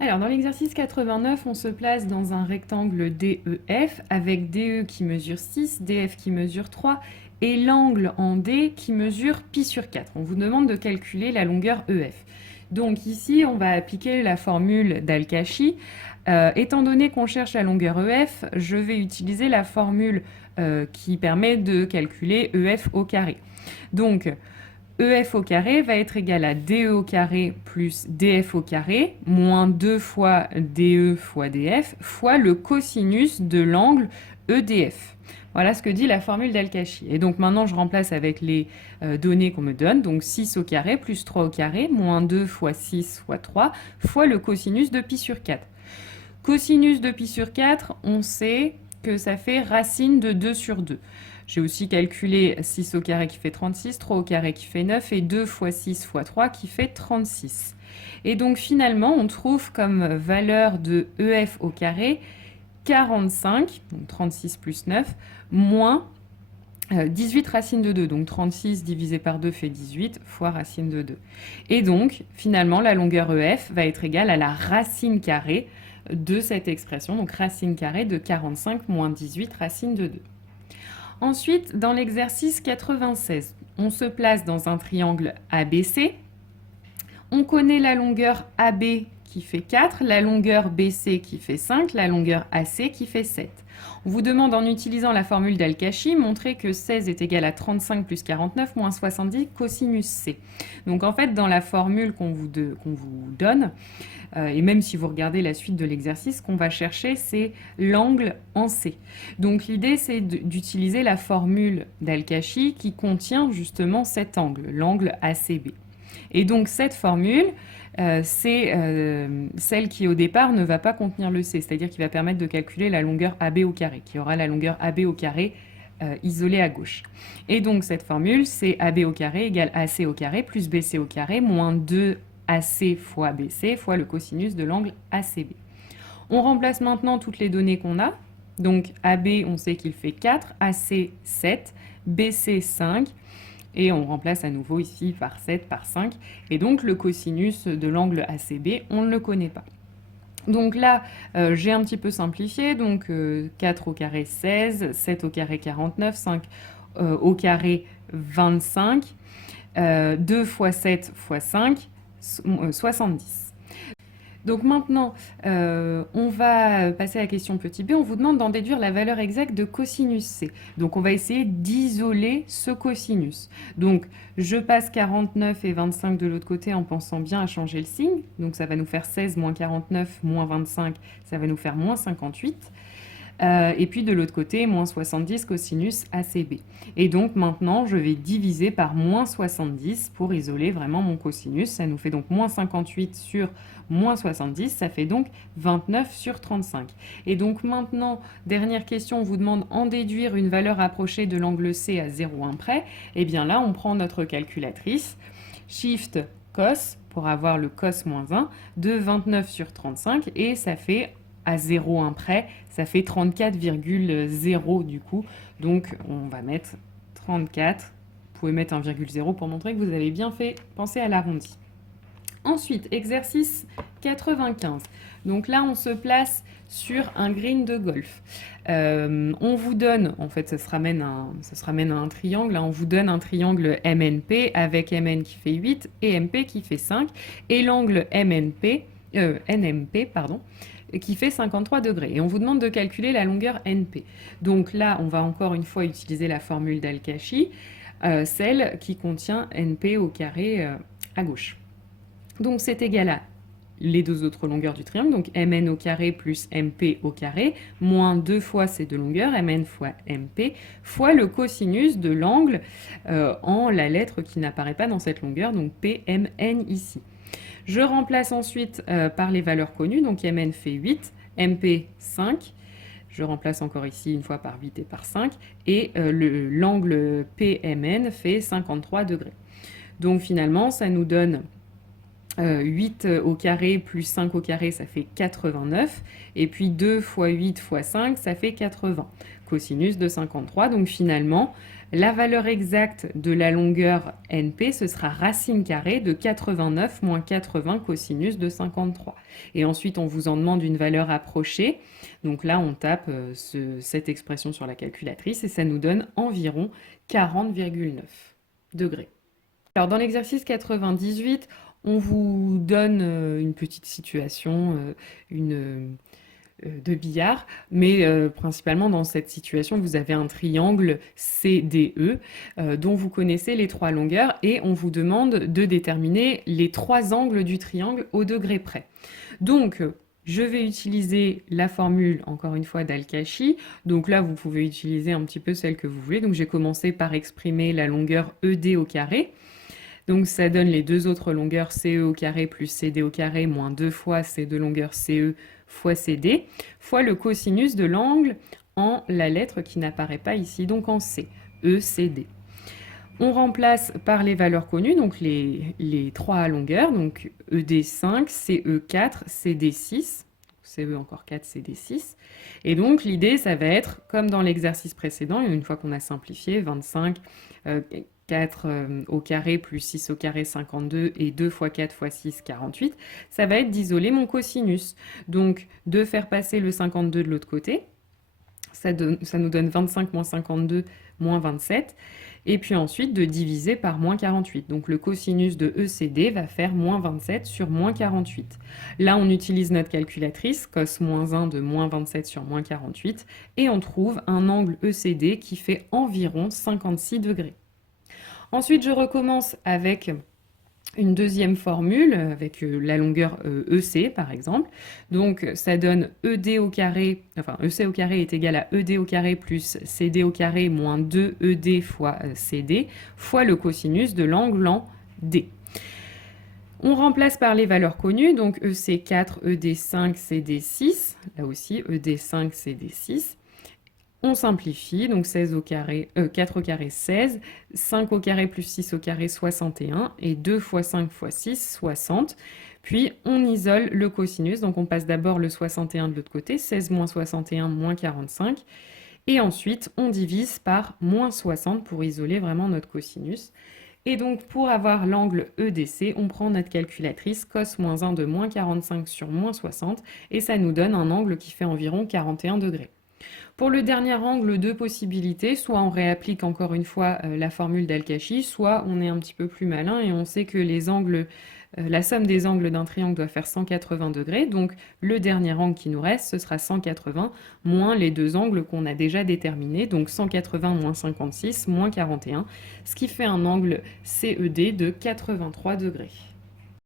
Alors, dans l'exercice 89, on se place dans un rectangle DEF avec DE qui mesure 6, DF qui mesure 3 et l'angle en D qui mesure pi sur 4. On vous demande de calculer la longueur EF. Donc ici, on va appliquer la formule d'Al-Kashi. Étant donné qu'on cherche la longueur EF, je vais utiliser la formule qui permet de calculer EF au carré. Donc, EF au carré va être égal à DE au carré plus DF au carré, moins 2 fois DE fois DF, fois le cosinus de l'angle EDF. Voilà ce que dit la formule d'Al-Kashi. Et donc maintenant, je remplace avec les données qu'on me donne. Donc 6 au carré plus 3 au carré, moins 2 fois 6 fois 3, fois le cosinus de pi sur 4. Cosinus de pi sur 4, on sait que ça fait racine de 2 sur 2. J'ai aussi calculé 6 au carré qui fait 36, 3 au carré qui fait 9 et 2 fois 6 fois 3 qui fait 36. Et donc finalement, on trouve comme valeur de EF au carré 45, donc 36 plus 9, moins 18 racine de 2, donc 36 divisé par 2 fait 18, fois racine de 2. Et donc, finalement, la longueur EF va être égale à la racine carrée de cette expression, donc racine carrée de 45 moins 18 racine de 2. Ensuite, dans l'exercice 96, on se place dans un triangle ABC. On connaît la longueur AB qui fait 4, la longueur BC qui fait 5, la longueur AC qui fait 7. On vous demande en utilisant la formule d'Al-Kashi, montrer que 16 est égal à 35 plus 49 moins 70 cosinus C. Donc en fait, dans la formule qu'on vous donne, et même si vous regardez la suite de l'exercice, ce qu'on va chercher, c'est l'angle en C. Donc l'idée, c'est d'utiliser la formule d'Al-Kashi qui contient justement cet angle, l'angle ACB. Et donc cette formule, c'est celle qui au départ ne va pas contenir le C, c'est-à-dire qui va permettre de calculer la longueur AB au carré, qui aura la longueur AB au carré isolée à gauche. Et donc cette formule, c'est AB au carré égale AC au carré plus BC au carré moins 2 AC fois BC fois le cosinus de l'angle ACB. On remplace maintenant toutes les données qu'on a. Donc AB, on sait qu'il fait 4, AC 7, BC 5, et on remplace à nouveau ici par 7, par 5, et donc le cosinus de l'angle ACB, on ne le connaît pas. Donc là, j'ai un petit peu simplifié, donc 4 au carré 16, 7 au carré 49, 5 au carré 25, 2 fois 7 fois 5, 70. Donc maintenant, on va passer à la question petit b. On vous demande d'en déduire la valeur exacte de cosinus C. Donc on va essayer d'isoler ce cosinus. Donc je passe 49 et 25 de l'autre côté en pensant bien à changer le signe. Donc ça va nous faire 16 moins 49 moins 25, ça va nous faire moins 58. Et puis de l'autre côté, moins 70 cosinus ACB. Et donc maintenant, je vais diviser par moins 70 pour isoler vraiment mon cosinus. Ça nous fait donc moins 58 sur moins 70, ça fait donc 29 sur 35. Et donc maintenant, dernière question, on vous demande en déduire une valeur approchée de l'angle C à 0,1 près. Et bien là, on prend notre calculatrice, Shift cos, pour avoir le cos moins 1, de 29 sur 35, et ça fait à 0,1 près, ça fait 34,0 du coup. Donc on va mettre 34. Vous pouvez mettre 1,0 pour montrer que vous avez bien fait penser à l'arrondi. Ensuite, exercice 95. Donc là, on se place sur un green de golf. On vous donne, en fait, ça se ramène à un triangle. Là, on vous donne un triangle MNP avec MN qui fait 8 et MP qui fait 5. Et l'angle NMP, pardon, qui fait 53 degrés. Et on vous demande de calculer la longueur NP. Donc là, on va encore une fois utiliser la formule d'Al-Kashi, celle qui contient NP au carré à gauche. Donc c'est égal à les deux autres longueurs du triangle, donc Mn au carré plus MP au carré, moins 2 fois ces deux longueurs, Mn fois MP, fois le cosinus de l'angle en la lettre qui n'apparaît pas dans cette longueur, donc PMN ici. Je remplace ensuite par les valeurs connues, donc Mn fait 8, MP 5, je remplace encore ici une fois par 8 et par 5, et l'angle PMN fait 53 degrés. Donc finalement, ça nous donne 8 au carré plus 5 au carré, ça fait 89. Et puis 2 fois 8 fois 5, ça fait 80. Cosinus de 53. Donc finalement, la valeur exacte de la longueur NP, ce sera racine carrée de 89 moins 80 cosinus de 53. Et ensuite, on vous en demande une valeur approchée. Donc là, on tape cette expression sur la calculatrice et ça nous donne environ 40,9 degrés. Alors dans l'exercice 98, on vous donne une petite situation de billard, mais principalement dans cette situation, vous avez un triangle CDE dont vous connaissez les trois longueurs et on vous demande de déterminer les trois angles du triangle au degré près. Donc, je vais utiliser la formule, encore une fois, d'Al-Kashi. Donc là, vous pouvez utiliser un petit peu celle que vous voulez. Donc j'ai commencé par exprimer la longueur ED au carré. Donc ça donne les deux autres longueurs CE au carré plus CD au carré moins 2 fois ces deux longueurs CE fois CD, fois le cosinus de l'angle en la lettre qui n'apparaît pas ici, donc en C, ECD. On remplace par les valeurs connues, donc les trois longueurs, donc ED5, CE4, CD6, CE encore 4, CD6. Et donc l'idée, ça va être, comme dans l'exercice précédent, une fois qu'on a simplifié, 25, 4 au carré plus 6 au carré 52 et 2 fois 4 fois 6 48, ça va être d'isoler mon cosinus. Donc de faire passer le 52 de l'autre côté, ça nous donne 25 moins 52 moins 27, et puis ensuite de diviser par moins 48. Donc le cosinus de ECD va faire moins 27 sur moins 48. Là on utilise notre calculatrice, cos moins 1 de moins 27 sur moins 48, et on trouve un angle ECD qui fait environ 56 degrés. Ensuite, je recommence avec une deuxième formule, avec la longueur EC par exemple. Donc ça donne ED au carré, enfin EC au carré est égal à ED au carré plus CD au carré moins 2 ED fois CD, fois le cosinus de l'angle en D. On remplace par les valeurs connues, donc EC4, ED5, CD6, là aussi ED5, CD6. On simplifie, donc 16 au carré, 4 au carré 16, 5 au carré plus 6 au carré 61, et 2 fois 5 fois 6, 60. Puis on isole le cosinus, donc on passe d'abord le 61 de l'autre côté, 16 moins 61 moins 45, et ensuite on divise par moins 60 pour isoler vraiment notre cosinus. Et donc pour avoir l'angle EDC, on prend notre calculatrice cos moins 1 de moins 45 sur moins 60, et ça nous donne un angle qui fait environ 41 degrés. Pour le dernier angle, deux possibilités, soit on réapplique encore une fois la formule d'Al-Kashi, soit on est un petit peu plus malin et on sait que les angles, la somme des angles d'un triangle doit faire 180 degrés, donc le dernier angle qui nous reste, ce sera 180 moins les deux angles qu'on a déjà déterminés, donc 180 moins 56 moins 41, ce qui fait un angle CED de 83 degrés.